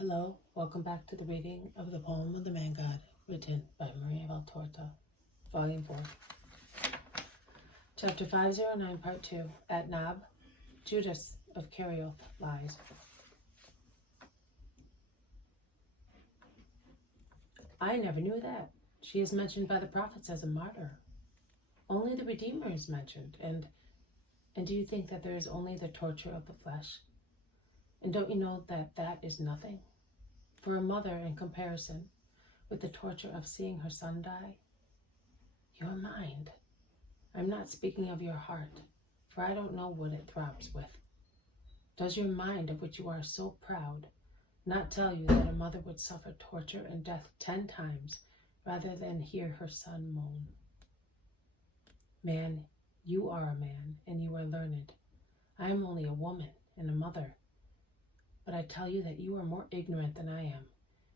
Hello, welcome back to the reading of the poem of the Man God, written by Maria Valtorta, Volume 4. Chapter 509, Part 2, At Nob, Judas of Kerioth lies. I never knew that. She is mentioned by the prophets as a martyr. Only the Redeemer is mentioned, and do you think that there is only the torture of the flesh? And don't you know that that is nothing? For a mother, in comparison with the torture of seeing her son die? Your mind. I'm not speaking of your heart, for I don't know what it throbs with. Does your mind, of which you are so proud, not tell you that a mother would suffer torture and death 10 times rather than hear her son moan? Man, you are a man, and you are learned. I am only a woman and a mother. But I tell you that you are more ignorant than I am,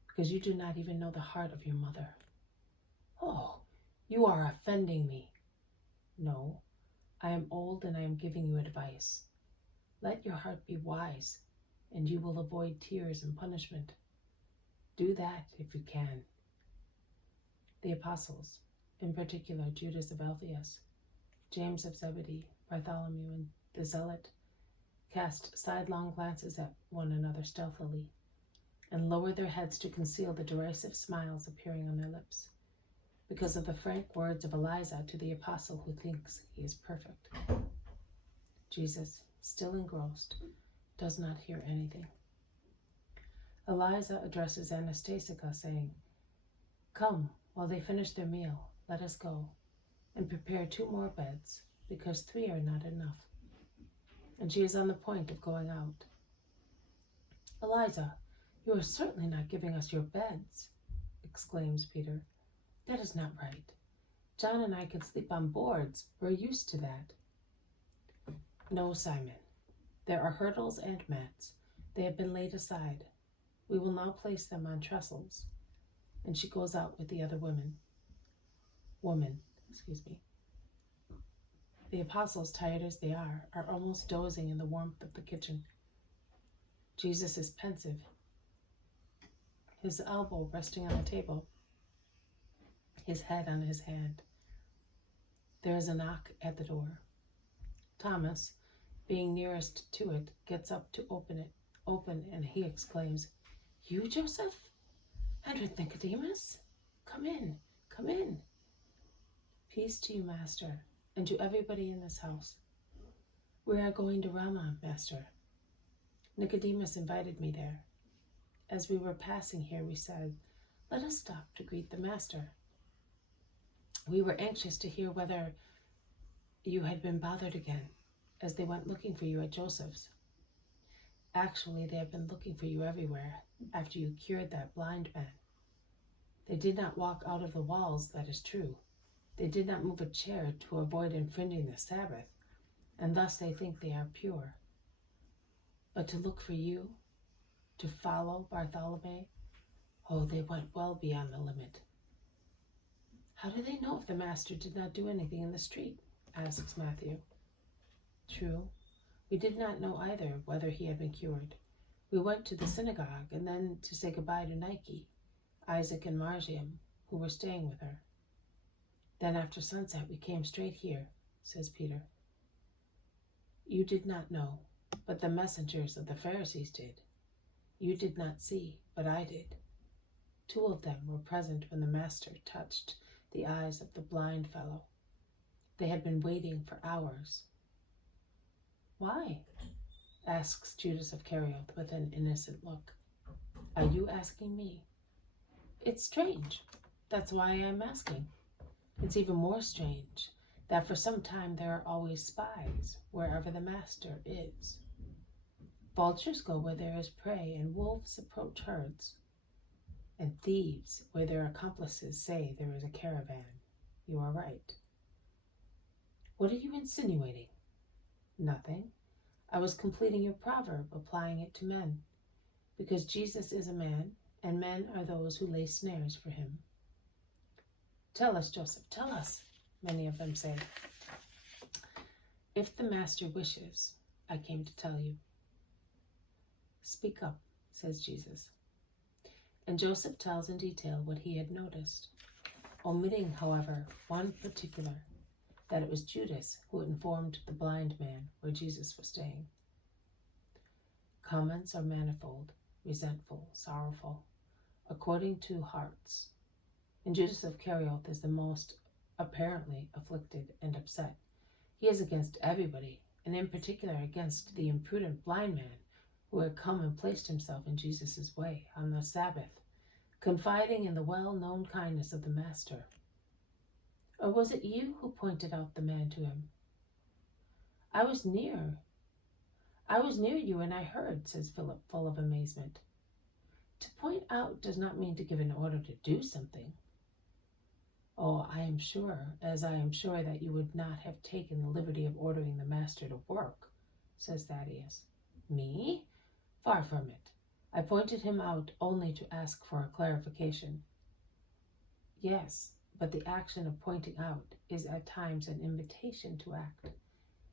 because you do not even know the heart of your mother. Oh, you are offending me. No, I am old and I am giving you advice. Let your heart be wise, and you will avoid tears and punishment. Do that if you can. The apostles, in particular Judas of Alphaeus, James of Zebedee, Bartholomew, and the Zealot, cast sidelong glances at one another stealthily, and lowered their heads to conceal the derisive smiles appearing on their lips, because of the frank words of Eliza to the apostle who thinks he is perfect. Jesus, still engrossed, does not hear anything. Eliza addresses Anastasica, saying, "Come, while they finish their meal, let us go, and prepare 2 more beds, because 3 are not enough." And she is on the point of going out. "Eliza, you are certainly not giving us your beds," exclaims Peter. "That is not right. John and I can sleep on boards. We're used to that." "No, Simon. There are hurdles and mats. They have been laid aside. We will now place them on trestles." And she goes out with the other women. The apostles, tired as they are almost dozing in the warmth of the kitchen. Jesus is pensive, his elbow resting on the table, his head on his hand. There is a knock at the door. Thomas, being nearest to it, gets up to open, and he exclaims, "You, Joseph? And with Nicodemus? Come in, come in." "Peace to you, Master, and to everybody in this house." "We are going to Ramah, Master. Nicodemus invited me there. As we were passing here, we said, 'Let us stop to greet the Master.' We were anxious to hear whether you had been bothered again, as they went looking for you at Joseph's. Actually, they have been looking for you everywhere after you cured that blind man. They did not walk out of the walls, that is true. They did not move a chair to avoid infringing the Sabbath, and thus they think they are pure. But to look for you, to follow Bartholomew, oh, they went well beyond the limit." "How do they know if the Master did not do anything in the street?" asks Matthew. "True, we did not know either whether he had been cured. We went to the synagogue and then to say goodbye to Nike, Isaac and Margiam, who were staying with her. Then after sunset we came straight here," says Peter. "You did not know, but the messengers of the Pharisees did. You did not see, but I did. 2 of them were present when the Master touched the eyes of the blind fellow. They had been waiting for hours." "Why?" asks Judas of Kerioth with an innocent look. "Are you asking me?" "It's strange. That's why I am asking. It's even more strange that for some time there are always spies wherever the Master is. Vultures go where there is prey, and wolves approach herds, and thieves where their accomplices say there is a caravan. You are right." "What are you insinuating?" "Nothing. I was completing your proverb, applying it to men, because Jesus is a man, and men are those who lay snares for him." "Tell us, Joseph, tell us," many of them say. "If the Master wishes, I came to tell you." "Speak up," says Jesus. And Joseph tells in detail what he had noticed, omitting, however, one particular, that it was Judas who informed the blind man where Jesus was staying. Comments are manifold, resentful, sorrowful, according to hearts. And Judas of Kerioth is the most apparently afflicted and upset. He is against everybody, and in particular against the imprudent blind man who had come and placed himself in Jesus' way on the Sabbath, confiding in the well-known kindness of the Master. Or was it you who pointed out the man to him? I was near you and I heard, says Philip, full of amazement. To point out does not mean to give an order to do something. Oh, I am sure that you would not have taken the liberty of ordering the Master to work, says Thaddeus. Me? Far from it. I pointed him out only to ask for a clarification. Yes, but the action of pointing out is at times an invitation to act,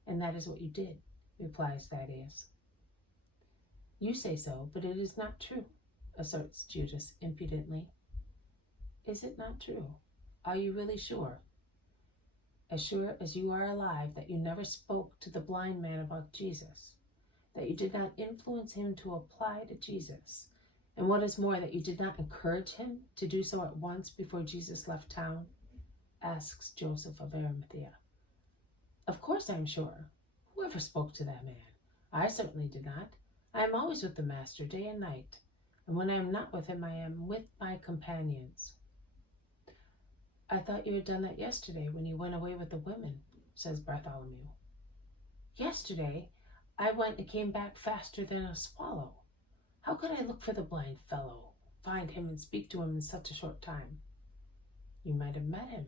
and that is what you did, replies Thaddeus. You say so, but it is not true, asserts Judas impudently. Is it not true? Are you really sure? As sure as you are alive that you never spoke to the blind man about Jesus, that you did not influence him to apply to Jesus, and what is more, that you did not encourage him to do so at once before Jesus left town, asks Joseph of Arimathea. Of course I am sure. Whoever spoke to that man? I certainly did not. I am always with the Master, day and night, and when I am not with him, I am with my companions. I thought you had done that yesterday when you went away with the women, says Bartholomew. Yesterday? I went and came back faster than a swallow. How could I look for the blind fellow, find him and speak to him in such a short time? You might have met him.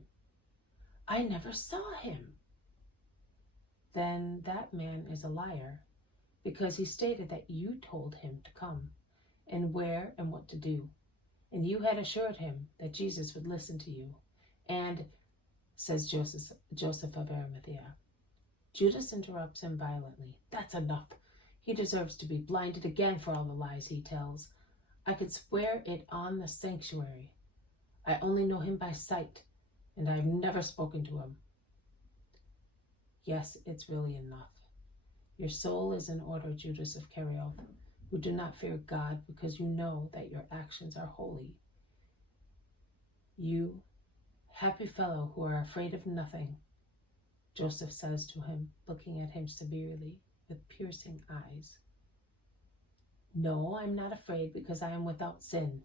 I never saw him. Then that man is a liar, because he stated that you told him to come, and where and what to do, and you had assured him that Jesus would listen to you. And, says Joseph of Arimathea. Judas interrupts him violently. That's enough. He deserves to be blinded again for all the lies he tells. I could swear it on the sanctuary. I only know him by sight, and I have never spoken to him. Yes, it's really enough. Your soul is in order, Judas of Kerioth, who do not fear God because you know that your actions are holy. You, happy fellow who are afraid of nothing, Joseph says to him, looking at him severely with piercing eyes. No, I'm not afraid because I am without sin.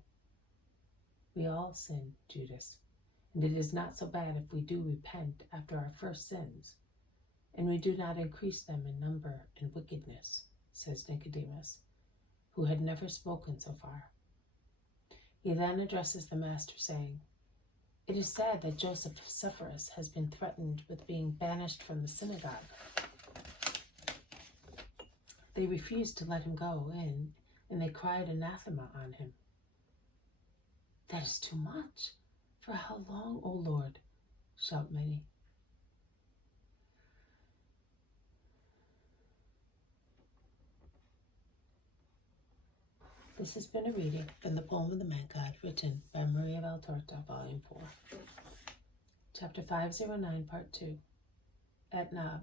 We all sin, Judas, and it is not so bad if we do repent after our first sins, and we do not increase them in number and wickedness, says Nicodemus, who had never spoken so far. He then addresses the Master, saying, It is said that Joseph of Sepphoris has been threatened with being banished from the synagogue. They refused to let him go in, and they cried anathema on him. That is too much. For how long, O Lord? Shout many. This has been a reading from the Poem of the Man God, written by Maria Valtorta, Volume 4. Chapter 509, Part 2. At Nob,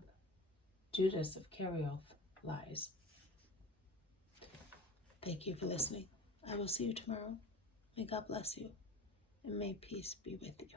Judas of Kerioth lies. Thank you for listening. I will see you tomorrow. May God bless you, and may peace be with you.